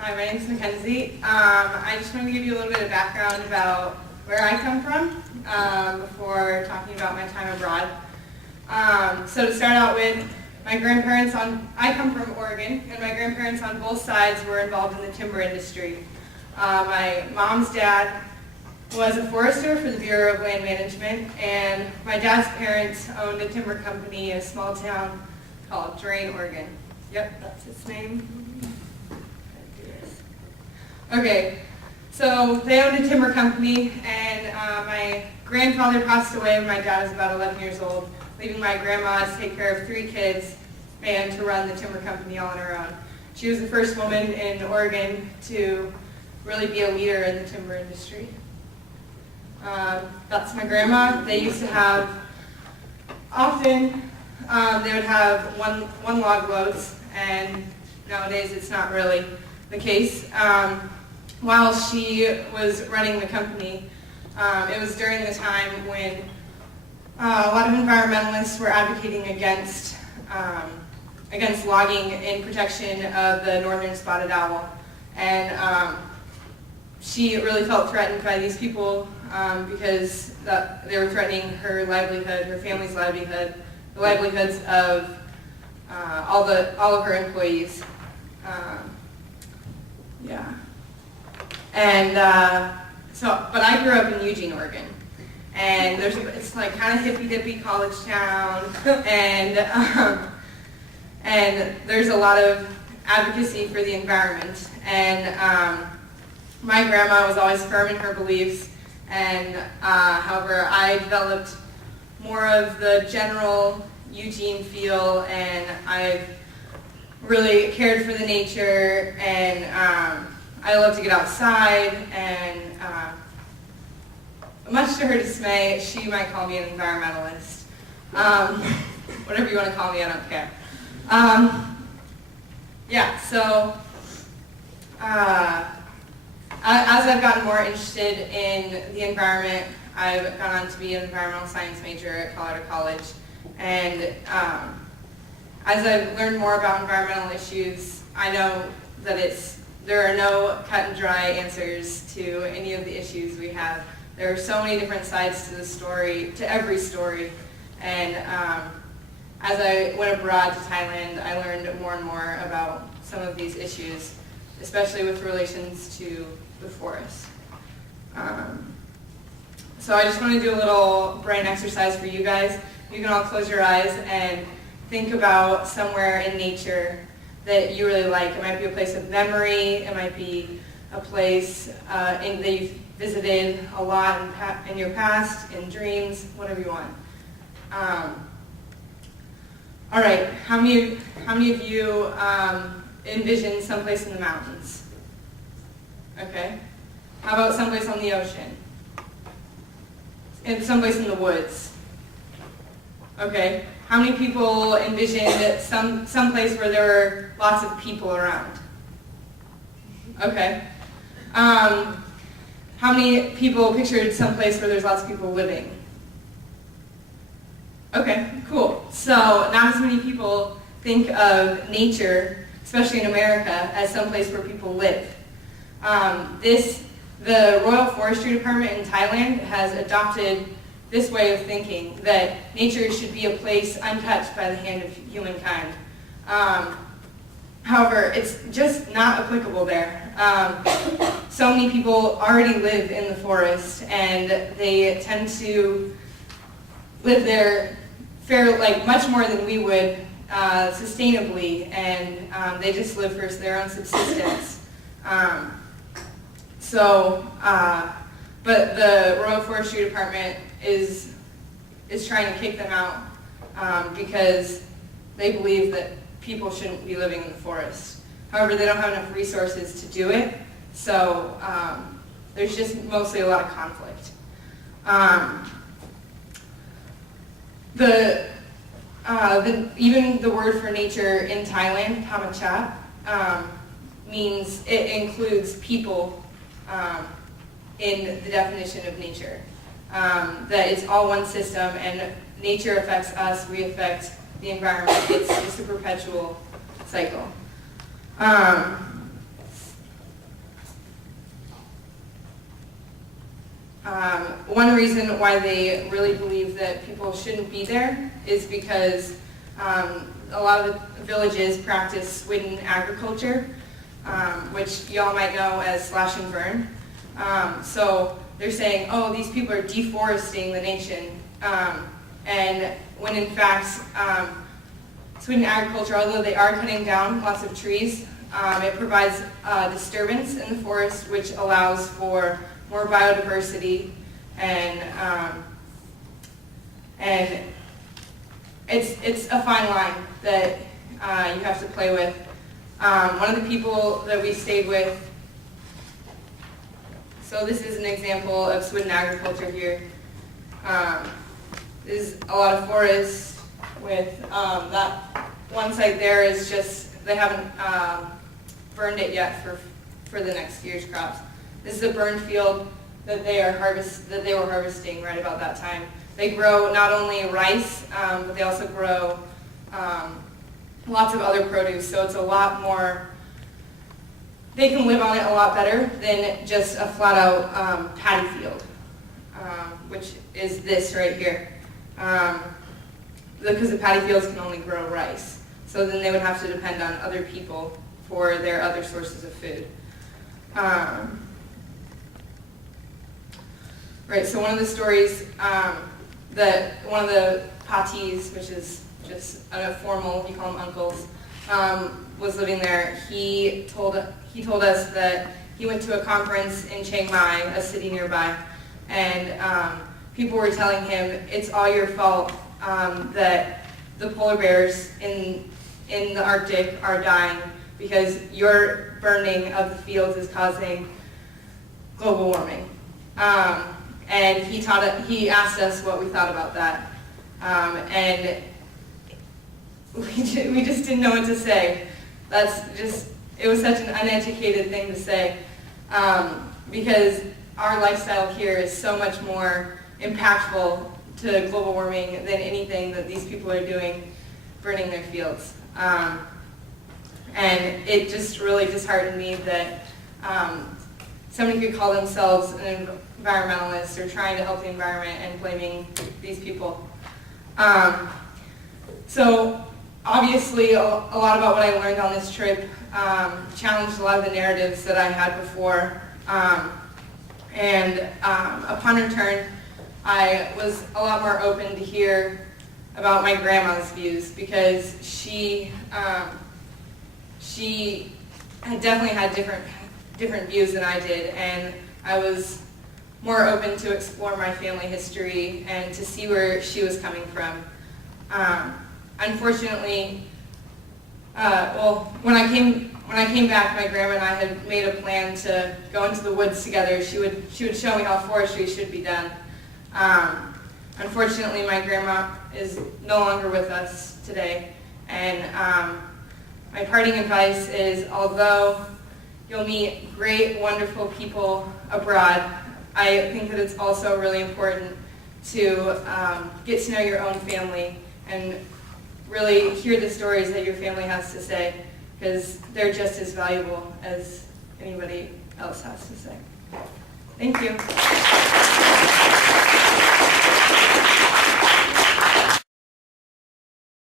Hi, my name is McKenzie. I just wanted to give you a little bit of background about where I come from before talking about my time abroad. So to start out with, I come from Oregon, and my grandparents on both sides were involved in the timber industry. My mom's dad was a forester for the Bureau of Land Management, and my dad's parents owned a timber company in a small town called Drain, Oregon. Yep, that's its name. Okay, so they owned a timber company, and my grandfather passed away when my dad was about 11 years old, leaving my grandma to take care of 3 kids and to run the timber company all on her own. She was the first woman in Oregon to really be a leader in the timber industry. That's my grandma. They used to have, often, they would have one log loads, and nowadays it's not really the case. While she was running the company, it was during the time when a lot of environmentalists were advocating against logging in protection of the northern spotted owl. And she really felt threatened by these people because they were threatening her livelihood, her family's livelihood, the livelihoods of all of her employees. Yeah. And but I grew up in Eugene, Oregon, and it's like kind of hippy-dippy college town, and there's a lot of advocacy for the environment. And my grandma was always firm in her beliefs, and however, I developed more of the general Eugene feel, and I've really cared for the nature, and I love to get outside, and much to her dismay, she might call me an environmentalist. Whatever you want to call me, I don't care. Yeah, so as I've gotten more interested in the environment, I've gone on to be an environmental science major at Colorado College, and as I've learned more about environmental issues, I know that there are no cut and dry answers to any of the issues we have. There are so many different sides to the story, to every story. And as I went abroad to Thailand, I learned more and more about some of these issues, especially with relations to the forest. So I just want to do a little brain exercise for you guys. You can all close your eyes and think about somewhere in nature that you really like. It might be a place of memory, it might be a place that you've visited a lot in your past, in dreams, whatever you want. All right, how many of you envision someplace in the mountains? Okay. How about someplace on the ocean? And someplace in the woods? Okay. How many people envisioned some place where there were lots of people around? Okay. How many people pictured some place where there's lots of people living? Okay, cool. So not as many people think of nature, especially in America, as some place where people live. The Royal Forestry Department in Thailand has adopted this way of thinking, that nature should be a place untouched by the hand of humankind. However, it's just not applicable there. So many people already live in the forest, and they tend to live there much more than we would sustainably, and they just live for their own subsistence. But the Royal Forestry Department is trying to kick them out because they believe that people shouldn't be living in the forest. However, they don't have enough resources to do it, so there's just mostly a lot of conflict. Even the word for nature in Thailand, Thamachat, means it includes people in the definition of nature. That it's all one system, and nature affects us, we affect the environment. It's a perpetual cycle. one reason why they really believe that people shouldn't be there is because a lot of the villages practice swidden agriculture, which y'all might know as slash and burn. So they're saying, oh, these people are deforesting the nation. And when in fact, swidden agriculture, although they are cutting down lots of trees, it provides disturbance in the forest, which allows for more biodiversity, and it's a fine line that you have to play with. One of the people that we stayed with, so this is an example of swidden agriculture here. There's a lot of forest with that one site there is just, they haven't burned it yet for the next year's crops. This is a burned field that they were harvesting right about that time. They grow not only rice, but they also grow lots of other produce, so it's a lot more, they can live on it a lot better than just a flat-out paddy field, which is this right here. Because the paddy fields can only grow rice, so then they would have to depend on other people for their other sources of food. Right, so one of the stories that one of the patis, which is just a formal, you call them uncles, was living there. He told us that he went to a conference in Chiang Mai, a city nearby, and people were telling him, it's all your fault that the polar bears in the Arctic are dying because your burning of the fields is causing global warming. And he asked us what we thought about that. And we just didn't know what to say. It was such an uneducated thing to say, because our lifestyle here is so much more impactful to global warming than anything that these people are doing, burning their fields. And it just really disheartened me that somebody could call themselves an environmentalist or trying to help the environment and blaming these people. So obviously a lot about what I learned on this trip challenged a lot of the narratives that I had before. And upon return, I was a lot more open to hear about my grandma's views, because she had definitely had different views than I did, and I was more open to explore my family history and to see where she was coming from. Unfortunately, when I came back, my grandma and I had made a plan to go into the woods together. She would show me how forestry should be done. Unfortunately, my grandma is no longer with us today, and my parting advice is, although you'll meet great, wonderful people abroad, I think that it's also really important to get to know your own family and really hear the stories that your family has to say, because they're just as valuable as anybody else has to say. Thank you.